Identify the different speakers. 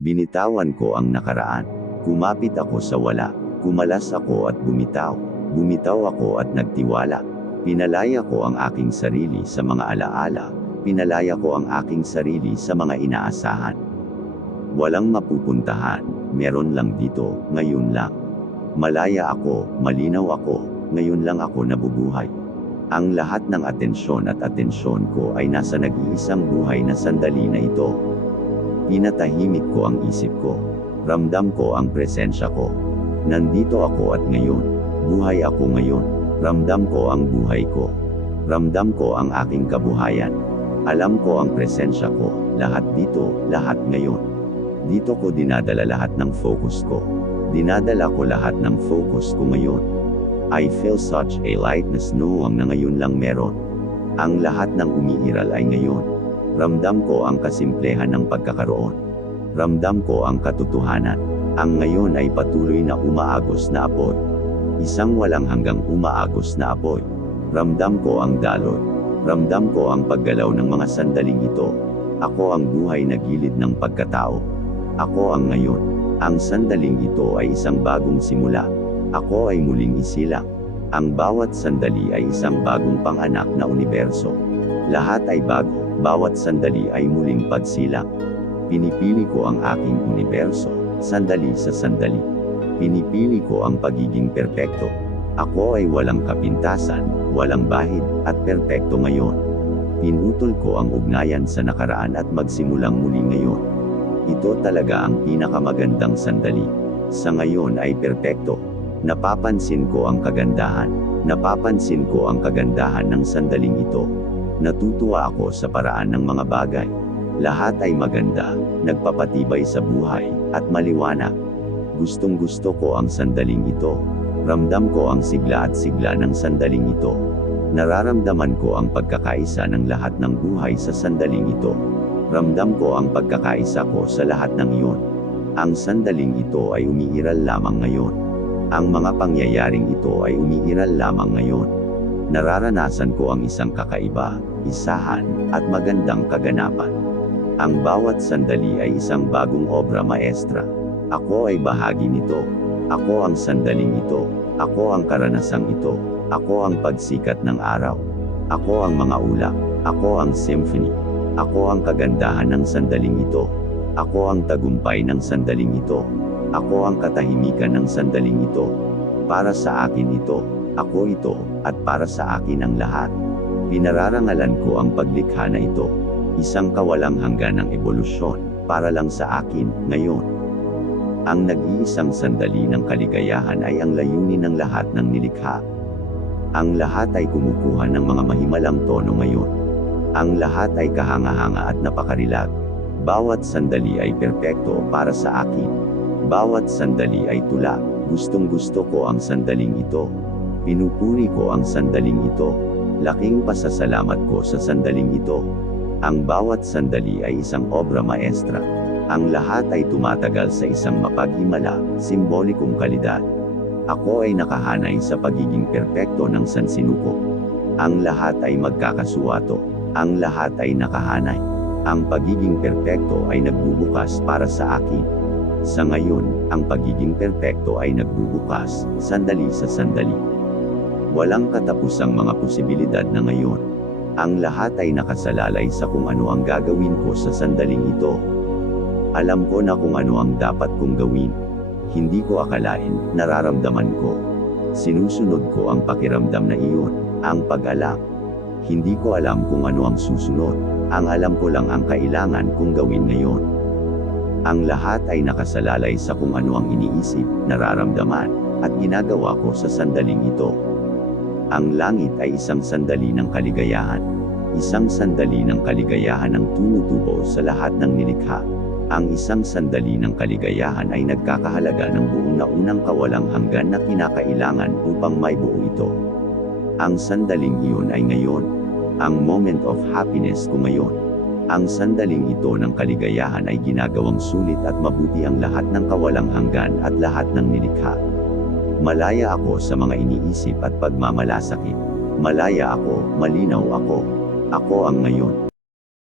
Speaker 1: Binitawan ko ang nakaraan. Kumapit ako sa wala. Kumalas ako at bumitaw. Bumitaw ako at nagtiwala. Pinalaya ko ang aking sarili sa mga alaala. Pinalaya ko ang aking sarili sa mga inaasahan. Walang mapupuntahan, meron lang dito, ngayon lang. Malaya ako, malinaw ako, ngayon lang ako nabubuhay. Ang lahat ng atensyon at atensyon ko ay nasa nag-iisang buhay na sandali na ito. Pinatahimik ko ang isip ko. Ramdam ko ang presensya ko. Nandito ako at ngayon. Buhay ako ngayon. Ramdam ko ang buhay ko. Ramdam ko ang aking kabuhayan. Alam ko ang presensya ko, lahat dito, lahat ngayon. Dito ko dinadala lahat ng focus ko. Dinadala ko lahat ng focus ko ngayon. I feel such a lightness knowing na ngayon lang meron. Ang lahat ng umiiral ay ngayon. Ramdam ko ang kasimplehan ng pagkakaroon. Ramdam ko ang katotohanan. Ang ngayon ay patuloy na umaagos na apoy. Isang walang hanggang umaagos na apoy. Ramdam ko ang daloy. Ramdam ko ang paggalaw ng mga sandaling ito. Ako ang buhay na gilid ng pagkatao. Ako ang ngayon. Ang sandaling ito ay isang bagong simula. Ako ay muling isilang. Ang bawat sandali ay isang bagong panganak na universo. Lahat ay bago, bawat sandali ay muling pagsilang. Pinipili ko ang aking universo, sandali sa sandali. Pinipili ko ang pagiging perpekto. Ako ay walang kapintasan, walang bahid, at perpekto ngayon. Pinutol ko ang ugnayan sa nakaraan at magsimulang muli ngayon. Ito talaga ang pinakamagandang sandali. Sa ngayon ay perpekto. Napapansin ko ang kagandahan. Napapansin ko ang kagandahan ng sandaling ito. Natutuwa ako sa paraan ng mga bagay. Lahat ay maganda, nagpapatibay sa buhay, at maliwanag. Gustong gusto ko ang sandaling ito. Ramdam ko ang sigla at sigla ng sandaling ito. Nararamdaman ko ang pagkakaisa ng lahat ng buhay sa sandaling ito. Ramdam ko ang pagkakaisa ko sa lahat ng iyon. Ang sandaling ito ay umiiral lamang ngayon. Ang mga pangyayaring ito ay umiiral lamang ngayon. Nararanasan ko ang isang kakaiba, isahan, at magandang kaganapan. Ang bawat sandali ay isang bagong obra maestra. Ako ay bahagi nito. Ako ang sandaling ito. Ako ang karanasang ito. Ako ang pagsikat ng araw. Ako ang mga ulap. Ako ang symphony. Ako ang kagandahan ng sandaling ito. Ako ang tagumpay ng sandaling ito. Ako ang katahimikan ng sandaling ito. Para sa akin ito, ako ito, at para sa akin ang lahat. Pinararangalan ko ang paglikha na ito. Isang kawalang hanggan ng ebolusyon, para lang sa akin, ngayon. Ang nag-iisang sandali ng kaligayahan ay ang layunin ng lahat ng nilikha. Ang lahat ay kumukuha ng mga mahimalang tono ngayon. Ang lahat ay kahanga-hanga at napakarilag. Bawat sandali ay perpekto para sa akin. Bawat sandali ay tula. Gustong gusto ko ang sandaling ito. Pinupuri ko ang sandaling ito. Laking pasasalamat ko sa sandaling ito. Ang bawat sandali ay isang obra maestra. Ang lahat ay tumatagal sa isang mapaghimala, simbolikong kalidad. Ako ay nakahanay sa pagiging perpekto ng sansinuko. Ang lahat ay magkakasuwato. Ang lahat ay nakahanay. Ang pagiging perpekto ay nagbubukas para sa akin. Sa ngayon, ang pagiging perpekto ay nagbubukas, sandali sa sandali. Walang katapusang mga posibilidad na ngayon. Ang lahat ay nakasalalay sa kung ano ang gagawin ko sa sandaling ito. Alam ko na kung ano ang dapat kong gawin. Hindi ko akalain, nararamdaman ko. Sinusunod ko ang pakiramdam na iyon, ang pag-alak. Hindi ko alam kung ano ang susunod, ang alam ko lang ang kailangan kong gawin ngayon. Ang lahat ay nakasalalay sa kung ano ang iniisip, nararamdaman, at ginagawa ko sa sandaling ito. Ang langit ay isang sandali ng kaligayahan. Isang sandali ng kaligayahan ang tumutubo sa lahat ng nilikha. Ang isang sandali ng kaligayahan ay nagkakahalaga ng buong naunang kawalang hanggan na kinakailangan upang may buo ito. Ang sandaling iyon ay ngayon. Ang moment of happiness ko ngayon. Ang sandaling ito ng kaligayahan ay ginagawang sulit at mabuti ang lahat ng kawalang hanggan at lahat ng nilikha. Malaya ako sa mga iniisip at pagmamalasakit. Malaya ako, malinaw ako. Ako ang ngayon.